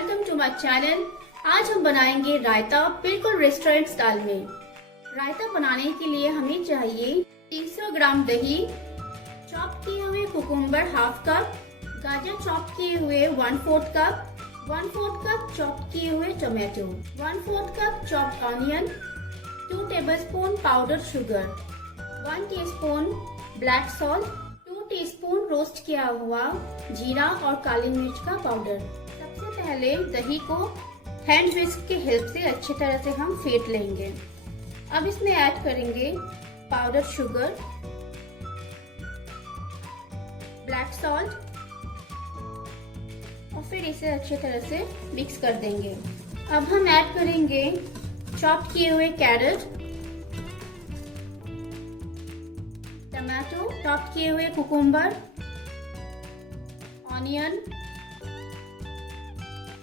Welcome to my channel. आज हम बनाएंगे रायता बिल्कुल रेस्टोरेंट स्टाइल में। रायता बनाने के लिए हमें चाहिए 300 ग्राम दही, चॉप किए हुए कुकुम्बर हाफ कप, गाजर चॉप किए हुए 1/4 कप, 1/4 कप चॉप किए हुए tomato, 1/4 cup chopped onion, 2 tablespoon powder sugar, 1 teaspoon black salt, 2 teaspoon roast किया हुआ जीरा और काली मिर्च का पाउडर। सबसे पहले दही को हैंड विस्क की हेल्प से अच्छी तरह से हम फेंट लेंगे। अब इसमें ऐड करेंगे पाउडर शुगर, ब्लैक सॉल्ट और फिर इसे अच्छी तरह से मिक्स कर देंगे। अब हम ऐड करेंगे चॉप किए हुए कैरेट, टमाटो, चॉप किए हुए कुकुम्बर, ऑनियन।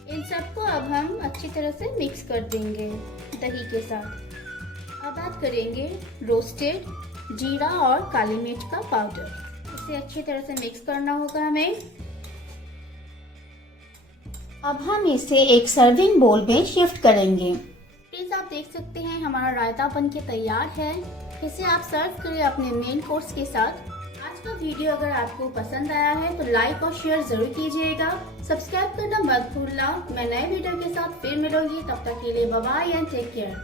इन सबको अब हम अच्छी तरह से मिक्स कर देंगे दही के साथ। अब ऐड करेंगे रोस्टेड जीरा और काली मिर्च का पाउडर। इसे अच्छी तरह से मिक्स करना होगा हमें। अब हम इसे एक सर्विंग बोल में शिफ्ट करेंगे। प्लीज आप देख सकते हैं हमारा रायता बन के तैयार है। इसे आप सर्व करें अपने मेन कोर्स के साथ। आज का वीडियो अगर आपको पसंद आया है तो लाइक और शेयर जरूर कीजिएगा। सब्सक्राइब करना मत भूलना। मैं नए वीडियो के साथ फिर मिलूंगी। तब तक के लिए bye bye and take care.